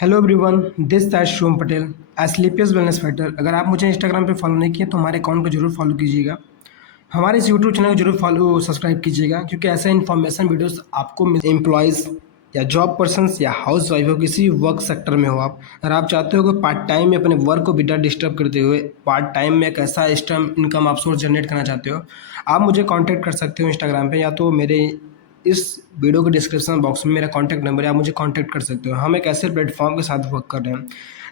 Hello everyone, this side Shubham Patel Asclepius wellness fighter. अगर आप मुझे इंस्टाग्राम पे फॉलो नहीं किए तो हमारे अकाउंट को जरूर फॉलो कीजिएगा। हमारे इस यूट्यूब चैनल को जरूर फॉलो सब्सक्राइब कीजिएगा, क्योंकि ऐसे इन्फॉर्मेशन वीडियोस आपको एम्प्लॉयज़ या जॉब पर्सन्स या हाउस वाइफ हो, किसी वर्क सेक्टर में हो आप, अगर आप चाहते हो कि पार्ट टाइम में अपने वर्क को बिना डिस्टर्ब करते हुए पार्ट टाइम में एक ऐसा इनकम आप सोर्स जनरेट करना चाहते हो, आप मुझे कॉन्टैक्ट कर सकते हो इंस्टाग्राम पे, या तो मेरे इस वीडियो के डिस्क्रिप्शन बॉक्स में मेरा कॉन्टैक्ट नंबर है, आप मुझे कॉन्टैक्ट कर सकते हो। हम एक ऐसे प्लेटफॉर्म के साथ वर्क कर रहे हैं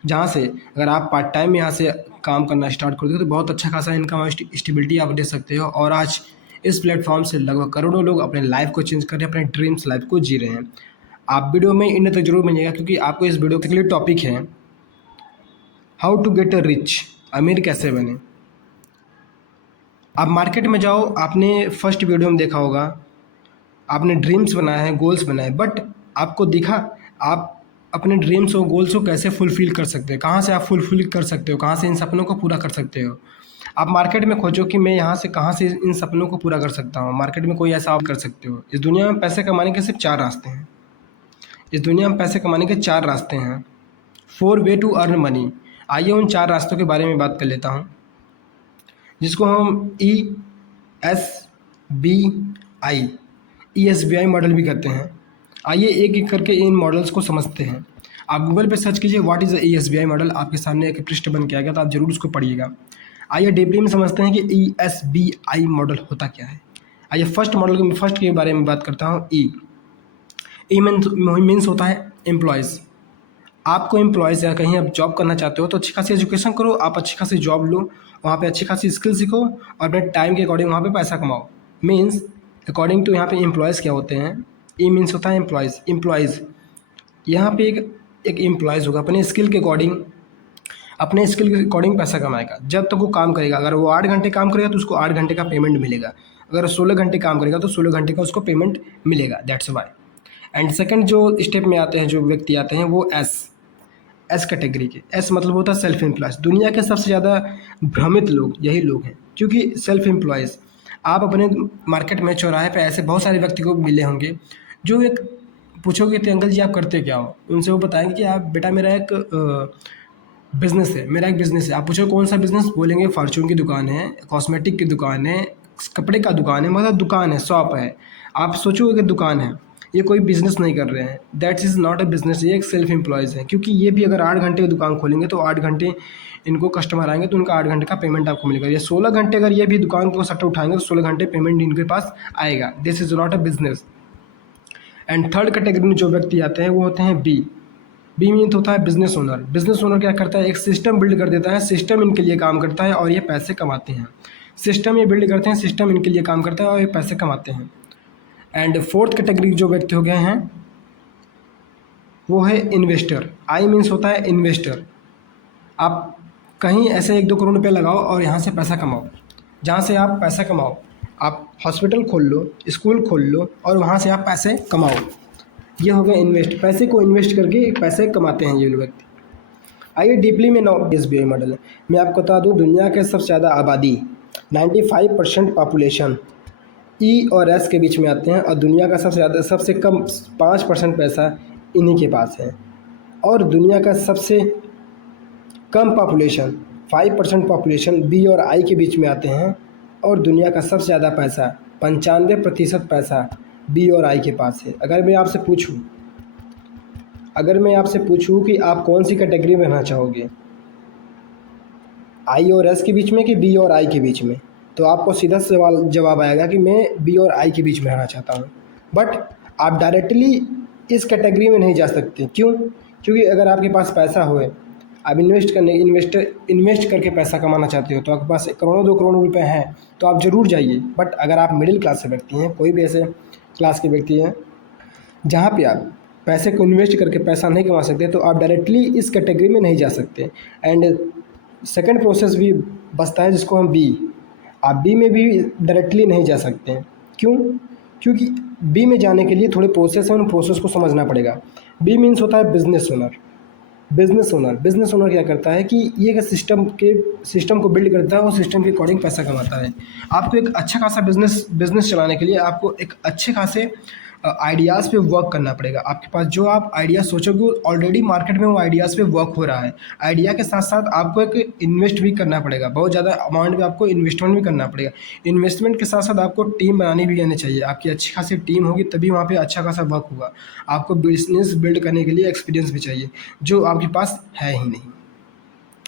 जहाँ से अगर आप पार्ट टाइम यहाँ से काम करना स्टार्ट कर दो तो बहुत अच्छा खासा इनकम और स्टेबिलिटी आप दे सकते हो। और आज इस प्लेटफॉर्म से लगभग करोड़ों लोग अपने लाइफ को चेंज कर रहे हैं, अपने ड्रीम्स लाइफ को जी रहे हैं। आप वीडियो में इन तक जरूर बनिएगा, क्योंकि आपको इस वीडियो के लिए टॉपिक है how to get a rich, अमीर कैसे बने। आप मार्केट में जाओ, आपने फर्स्ट वीडियो में देखा होगा, आपने ड्रीम्स बनाए हैं, गोल्स बनाए, बट आपको दिखा आप अपने ड्रीम्स और गोल्स को कैसे फुलफ़िल कर सकते हो, कहाँ से आप फुलफ़िल कर सकते हो, कहाँ से इन सपनों को पूरा कर सकते हो। आप मार्केट में खोजो कि मैं यहाँ से कहाँ से इन सपनों को पूरा कर सकता हूँ। मार्केट में कोई ऐसा आप कर सकते हो। इस दुनिया में पैसे कमाने के सिर्फ 4 रास्ते हैं। इस दुनिया में पैसे कमाने के 4 रास्ते हैं। 4 वे टू अर्न मनी। आइए उन 4 रास्तों के बारे में बात कर लेता हूँ, जिसको हम ESBI ESBI मॉडल भी कहते हैं। आइए एक एक करके इन मॉडल्स को समझते हैं। आप गूगल पे सर्च कीजिए what is the ESBI model, आपके सामने एक पृष्ठ बन के आएगा, तो आप जरूर उसको पढ़िएगा। आइए डीपली में समझते हैं कि ESBI मॉडल होता क्या है। आइए फर्स्ट के बारे में बात करता हूँ। ई मीन्स होता है एम्प्लॉयज़। आपको एम्प्लॉयज़ या कहीं आप जॉब करना चाहते हो तो अच्छी खासी एजुकेशन करो, आप अच्छी खासी जॉब लो, वहाँ पे अच्छी खासी स्किल सीखो और अपने टाइम के अकॉर्डिंग वहाँ पे पैसा कमाओ। मीन्स अकॉर्डिंग टू यहाँ पे एम्प्लॉयज़ क्या होते हैं। ई मीन्स होता है एम्प्लॉयज़। यहाँ पे एक एम्प्लॉयज़ होगा अपने स्किल के अकॉर्डिंग पैसा कमाएगा। जब तक वो काम करेगा, अगर वो 8 घंटे काम करेगा तो उसको 8 घंटे का पेमेंट मिलेगा। अगर 16 घंटे काम करेगा तो 16 घंटे का उसको पेमेंट मिलेगा। That's why. एंड सेकंड जो स्टेप में आते हैं, जो व्यक्ति आते हैं, वो एस कैटेगरी के। एस मतलब होता है सेल्फ एम्प्लॉयज़। दुनिया के सबसे ज़्यादा भ्रमित लोग यही लोग हैं, क्योंकि सेल्फ एम्प्लॉयज़। आप अपने मार्केट में चौराहे पे ऐसे बहुत सारे व्यक्ति को मिले होंगे जो एक पूछोगे कि अंकल जी आप करते क्या हो, उनसे वो बताएंगे कि आप बेटा मेरा एक बिज़नेस है। आप पूछो कौन सा बिज़नेस, बोलेंगे फॉर्चून की दुकान है, कॉस्मेटिक की दुकान है, कपड़े का दुकान है, मतलब दुकान है, शॉप है। आप सोचोगे कि दुकान है, ये कोई बिज़नेस नहीं कर रहे हैं। That is not a business, ये एक सेल्फ एम्प्लॉयज़ है। क्योंकि ये भी अगर 8 घंटे की दुकान खोलेंगे तो 8 घंटे इनको कस्टमर आएंगे तो उनका 8 घंटे का पेमेंट आपको मिलेगा। ये 16 घंटे अगर ये भी दुकान को सट्टा उठाएंगे तो 16 घंटे पेमेंट इनके पास आएगा। This is not a business. And third category में जो व्यक्ति आते हैं वो होते हैं बी मीन होता है बिजनेस ओनर। बिजनेस ओनर क्या करता है, एक सिस्टम बिल्ड कर देता है, सिस्टम इनके लिए काम करता है और ये पैसे कमाते हैं। सिस्टम ये बिल्ड करते हैं, सिस्टम इनके लिए काम करता है और ये पैसे कमाते हैं। एंड फोर्थ कैटेगरी जो व्यक्ति हो गए हैं वो है इन्वेस्टर। आई मीन्स होता है इन्वेस्टर। आप कहीं ऐसे 1-2 करोड़ रुपये लगाओ और यहाँ से पैसा कमाओ। जहाँ से आप पैसा कमाओ, आप हॉस्पिटल खोल लो, स्कूल खोल लो और वहाँ से आप पैसे कमाओ। ये हो गया इन्वेस्ट। पैसे को इन्वेस्ट करके पैसे कमाते हैं ये व्यक्ति। आइए डीपली में SBI मॉडल है। मैं आपको बता दूं, दुनिया के सबसे ज़्यादा आबादी 95% पॉपुलेशन ई और एस के बीच में आते हैं और दुनिया का सबसे कम 5% पैसा इन्हीं के पास है। और दुनिया का सबसे कम पॉपुलेशन 5% पॉपुलेशन बी और आई के बीच में आते हैं और दुनिया का सबसे ज़्यादा पैसा 95% पैसा बी और आई के पास है। अगर मैं आपसे पूछूं कि आप कौन सी कैटेगरी में रहना चाहोगे, आई और एस के बीच में कि बी और आई के बीच में, तो आपको सीधा सवाल जवाब आएगा कि मैं बी और आई के बीच में रहना चाहता हूँ। बट आप डायरेक्टली इस कैटेगरी में नहीं जा सकते। क्यों? क्योंकि अगर आपके पास पैसा होए, आप इन्वेस्ट करके पैसा कमाना चाहते हो, तो आपके पास करोड़ों 2 करोड़ रुपए हैं तो आप ज़रूर जाइए। बट अगर आप मिडिल क्लास से व्यक्ति हैं, कोई भी ऐसे क्लास के व्यक्ति हैं जहाँ पे आप पैसे को इन्वेस्ट करके पैसा नहीं कमा सकते, तो आप डायरेक्टली इस कैटेगरी में नहीं जा सकते। एंड सेकंड प्रोसेस भी बचता है जिसको हम बी। आप बी में भी डायरेक्टली नहीं जा सकते हैं। क्यों? क्योंकि बी में जाने के लिए थोड़े प्रोसेस हैं, उन प्रोसेस को समझना पड़ेगा। बी मीन्स होता है बिजनेस ओनर क्या करता है कि ये सिस्टम को बिल्ड करता है और सिस्टम के अकॉर्डिंग पैसा कमाता है। आपको एक अच्छा खासा बिजनेस चलाने के लिए आपको एक अच्छे खासे आइडियाज़ पे वर्क करना पड़ेगा। आपके पास जो आप आइडिया सोचोगे ऑलरेडी मार्केट में वो आइडियाज़ पे वर्क हो रहा है। आइडिया के साथ साथ आपको एक इन्वेस्ट भी करना पड़ेगा, बहुत ज़्यादा अमाउंट में आपको इन्वेस्टमेंट भी करना पड़ेगा। इन्वेस्टमेंट के साथ साथ आपको टीम बनानी भी आनी चाहिए। आपकी अच्छी खासी टीम होगी तभी वहाँ पे अच्छा खासा वर्क होगा। आपको बिजनेस बिल्ड करने के लिए एक्सपीरियंस भी चाहिए, जो आपके पास है ही नहीं।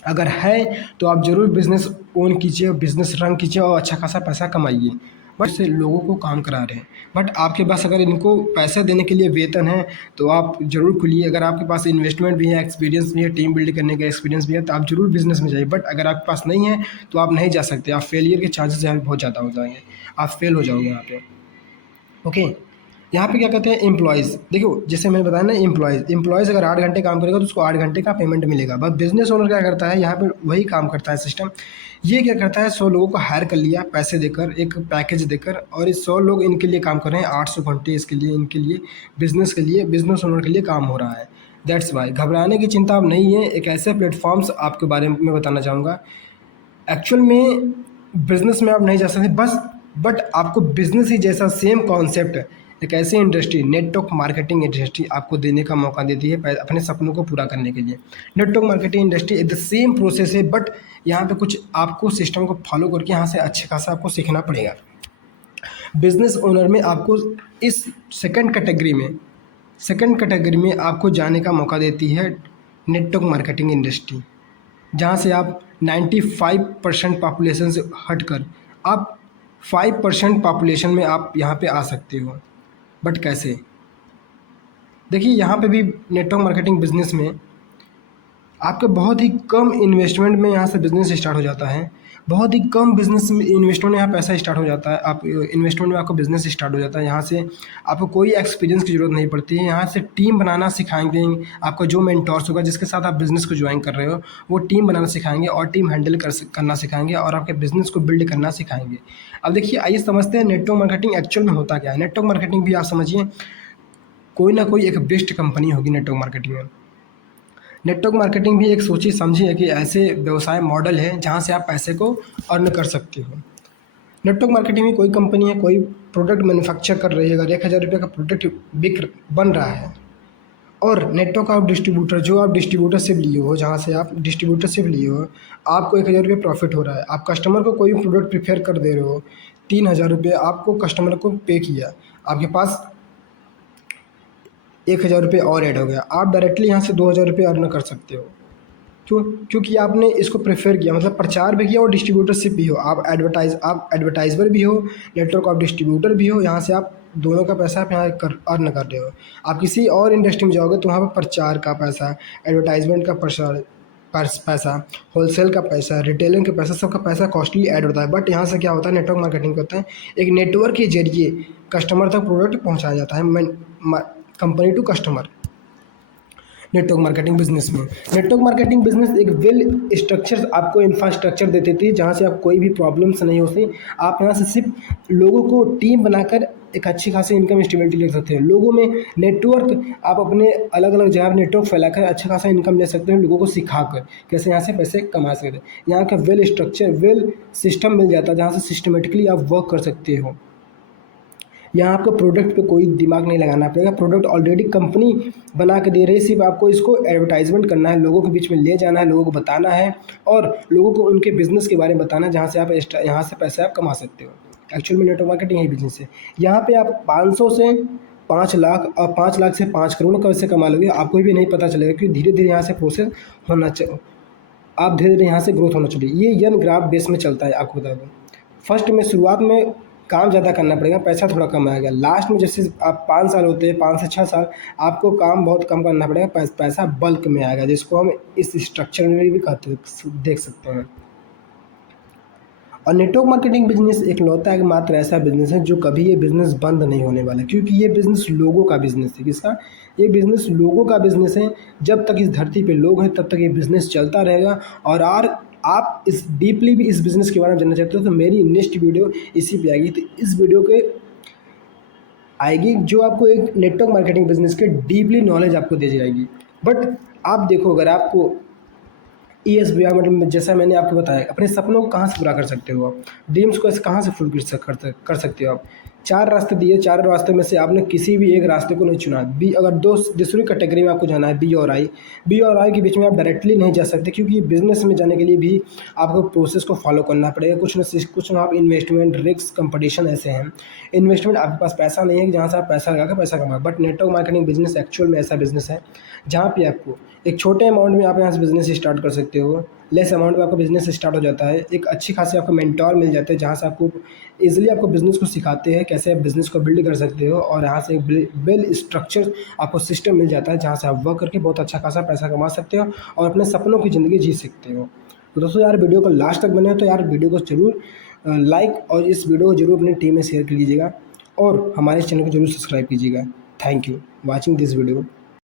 अगर है तो आप ज़रूर बिज़नेस ओन कीजिए, बिज़नेस रन कीजिए और अच्छा खासा पैसा कमाइए। बट से लोगों को काम करा रहे हैं, बट आपके पास अगर इनको पैसे देने के लिए वेतन है तो आप ज़रूर खुलिए। अगर आपके पास इन्वेस्टमेंट भी है, एक्सपीरियंस भी है, टीम बिल्ड करने का एक्सपीरियंस भी है, तो आप ज़रूर बिज़नेस में जाइए। बट अगर आपके पास नहीं है तो आप नहीं जा सकते। आप फेलियर के चांसेस यहाँ पे बहुत ज़्यादा हो जाएंगे, आप फेल हो जाओगे यहाँ पे। ओके, यहाँ पे क्या कहते हैं एम्प्लॉयज़। देखो जैसे मैंने बताया ना, एम्प्लॉयज़ अगर 8 घंटे काम करेगा तो उसको 8 घंटे का पेमेंट मिलेगा। बट बिजनेस ओनर क्या करता है, यहाँ पे वही काम करता है सिस्टम। ये क्या करता है, 100 लोगों को हायर कर लिया पैसे देकर, एक पैकेज देकर, और ये 100 लोग इनके लिए काम कर रहे हैं, 800 घंटे इसके लिए, इनके लिए, बिजनेस के लिए, बिजनेस ओनर के लिए काम हो रहा है। दैट्स वाई घबराने की चिंता अब नहीं है। एक ऐसे प्लेटफॉर्म्स आपके बारे में बताना चाहूँगा। एक्चुअल में बिजनेस में आप नहीं जा सकते बस, बट आपको बिजनेस ही जैसा सेम कॉन्सेप्ट एक ऐसी इंडस्ट्री, नेटवर्क मार्केटिंग इंडस्ट्री आपको देने का मौका देती है अपने सपनों को पूरा करने के लिए। Network marketing industry the same process है, बट यहाँ पे कुछ आपको सिस्टम को फॉलो करके यहाँ से अच्छे खासा आपको सीखना पड़ेगा। बिजनेस ओनर में आपको इस सेकंड कैटेगरी में आपको जाने का मौका देती है नेटवर्क मार्केटिंग इंडस्ट्री, जहाँ से आप 95% पॉपुलेशन से हटकर आप 5% पॉपुलेशन में आप यहाँ पे आ सकते हो। बट कैसे? देखिए यहाँ पे भी नेटवर्क मार्केटिंग बिजनेस में आपके बहुत ही कम इन्वेस्टमेंट में यहाँ से बिज़नेस स्टार्ट हो जाता है। बहुत ही कम बिज़नेस में इन्वेस्टमेंट में यहाँ पैसा स्टार्ट हो जाता है। आप इन्वेस्टमेंट में आपका बिज़नेस स्टार्ट हो जाता है। यहाँ से आपको कोई एक्सपीरियंस की ज़रूरत नहीं पड़ती है। यहाँ से टीम बनाना सिखाएँगे। आपका जो मेंटोर्स होगा जिसके साथ आप बिज़नेस को जॉइन कर रहे हो, वो टीम बनाना सिखाएँगे और टीम हैंडल करना सिखाएँगे और आपके बिज़नेस को बिल्ड करना सिखाएँगे। अब देखिए आइए समझते हैं नेटवर्क मार्केटिंग एक्चुअल में होता क्या है। नेटवर्क मार्केटिंग भी आप समझिए, कोई ना कोई एक बेस्ट कंपनी होगी नेटवर्क मार्केटिंग में। नेटवर्क मार्केटिंग भी एक सोचिए समझिए कि ऐसे व्यवसाय मॉडल है जहाँ से आप पैसे को अर्न कर सकते हो। नेटवर्क मार्केटिंग में कोई कंपनी है, कोई प्रोडक्ट मैन्युफैक्चर कर रही है, अगर 1000 रुपये का प्रोडक्ट बन रहा है, और नेटवर्क ऑफ डिस्ट्रीब्यूटर, जो आप डिस्ट्रीब्यूटरशिप लिए हो, जहाँ से आप डिस्ट्रीब्यूटरशिप लिए हो, आपको 1000 रुपये प्रॉफिट हो रहा है। आप कस्टमर को कोई प्रोडक्ट प्रिफेयर कर दे रहे हो, 3000 रुपये आपको कस्टमर को पे किया, आपके पास 1000 रुपये और ऐड हो गया, आप डायरेक्टली यहाँ से 2000 रुपये अर्न कर सकते हो। क्यों? क्योंकि आपने इसको प्रेफर किया, मतलब प्रचार भी किया और डिस्ट्रीब्यूटरशिप भी हो। आप एडवर्टाइज़र भी हो, नेटवर्क ऑफ डिस्ट्रीब्यूटर भी हो। यहाँ से आप दोनों का पैसा आप यहाँ कर अर्न कर रहे हो। आप किसी और इंडस्ट्री में जाओगे तो वहाँ पर प्रचार का पैसा, एडवर्टाइजमेंट का पैसा, होलसेल का पैसा, रिटेलिंग का पैसा, सबका पैसा कॉस्टली ऐड होता है। बट यहाँ से क्या होता है, नेटवर्क मार्केटिंग होता है, एक नेटवर्क के जरिए कस्टमर तक प्रोडक्ट पहुँचाया जाता है, company to customer. Network marketing business में, नेटवर्क मार्केटिंग बिजनेस एक वेल स्ट्रक्चर आपको इंफ्रास्ट्रक्चर देती थी, जहाँ से आप कोई भी प्रॉब्लम्स नहीं होती। आप यहाँ से सिर्फ लोगों को टीम बनाकर एक अच्छी खासी इनकम स्टेबिलिटी ले सकते हैं। लोगों में नेटवर्क, आप अपने अलग अलग जगह नेटवर्क फैलाकर अच्छा खासा इनकम ले सकते हैं, लोगों को सिखाकर कैसे यहाँ से पैसे कमा सकते हैं। यहाँ का वेल स्ट्रक्चर, वेल सिस्टम मिल जाता है, जहाँ से सिस्टमेटिकली आप वर्क कर सकते हो। यहाँ आपको प्रोडक्ट पे कोई दिमाग नहीं लगाना पड़ेगा। प्रोडक्ट ऑलरेडी कंपनी बना के दे रही है, सिर्फ आपको इसको एडवर्टाइजमेंट करना है, लोगों के बीच में ले जाना है, लोगों को बताना है और लोगों को उनके बिज़नेस के बारे में बताना है, जहाँ से आप यहाँ से पैसे आप कमा सकते हो। एक्चुअल में नेटवर्क मार्केटिंग यही बिजनेस है। यहाँ पे आप 500 से 5 लाख और 5 लाख से 5 करोड़ कैसे कमा लोगे, आपको भी नहीं पता चलेगा, क्योंकि धीरे धीरे यहाँ से प्रोसेस होना चाहिए। आप धीरे धीरे यहाँ से ग्रोथ होना चाहिए। ये यन ग्राफ बेस में चलता है, आपको बता दूँ। फर्स्ट में शुरुआत में काम ज़्यादा करना पड़ेगा, पैसा थोड़ा कम आएगा। लास्ट में जैसे आप 5 साल होते हैं, 5 से 6 साल आपको काम बहुत कम करना पड़ेगा, पैसा बल्क में आएगा, जिसको हम इस स्ट्रक्चर में भी कहते देख सकते हैं। और नेटवर्क मार्केटिंग बिजनेस एक लौता एक मात्र ऐसा बिजनेस है जो कभी ये बिजनेस बंद नहीं होने वाला, क्योंकि ये बिजनेस लोगों का बिजनेस है। किसका? ये बिजनेस लोगों का बिजनेस है। जब तक इस धरती पे लोग हैं तब तक ये बिजनेस चलता रहेगा। और आप इस डीपली भी इस बिज़नेस के बारे में जानना चाहते हो तो मेरी नेक्स्ट वीडियो इसी पे आएगी। तो इस वीडियो के आएगी जो आपको एक नेटवर्क मार्केटिंग बिजनेस के डीपली नॉलेज आपको दी जाएगी। बट आप देखो, अगर आपको ESBI मतलब जैसा मैंने आपको बताया, अपने सपनों को कहाँ से पूरा कर सकते हो, आप ड्रीम्स को कहाँ से फुलफिल कर सकते हो आप। 4 रास्ते दिए, 4 रास्ते में से आपने किसी भी एक रास्ते को नहीं चुना। बी अगर दूसरी कैटेगरी में आपको जाना है, बी और आई के बीच में आप डायरेक्टली नहीं जा सकते, क्योंकि बिज़नेस में जाने के लिए भी आपको प्रोसेस को फॉलो करना पड़ेगा। कुछ ना आप इन्वेस्टमेंट, रिस्क, कंपटीशन ऐसे हैं। इन्वेस्टमेंट, आपके पास पैसा नहीं है कि जहाँ से आप पैसा लगा के पैसा कमाओ, but network marketing business actual में ऐसा बिज़नेस है जहाँ पे आपको एक छोटे अमाउंट में आप यहाँ से बिज़नेस स्टार्ट कर सकते हो। लेस अमाउंट में आपका बिज़नेस स्टार्ट हो जाता है। एक अच्छी खासी आपको मेंटोर मिल जाते हैं जहाँ से आपको ईज़िली आपको बिज़नेस को सिखाते हैं कैसे आप बिज़नेस को बिल्ड कर सकते हो, और यहाँ से वेल स्ट्रक्चर आपको सिस्टम मिल जाता है जहाँ से आप वर्क करके बहुत अच्छा खासा पैसा कमा सकते हो और अपने सपनों की ज़िंदगी जी सकते हो। तो दोस्तों यार, वीडियो को लास्ट तक बने हो तो यार वीडियो को ज़रूर लाइक और इस वीडियो को ज़रूर अपनी टीम में शेयर कीजिएगा और हमारे चैनल को ज़रूर सब्सक्राइब कीजिएगा। Thank you watching this video.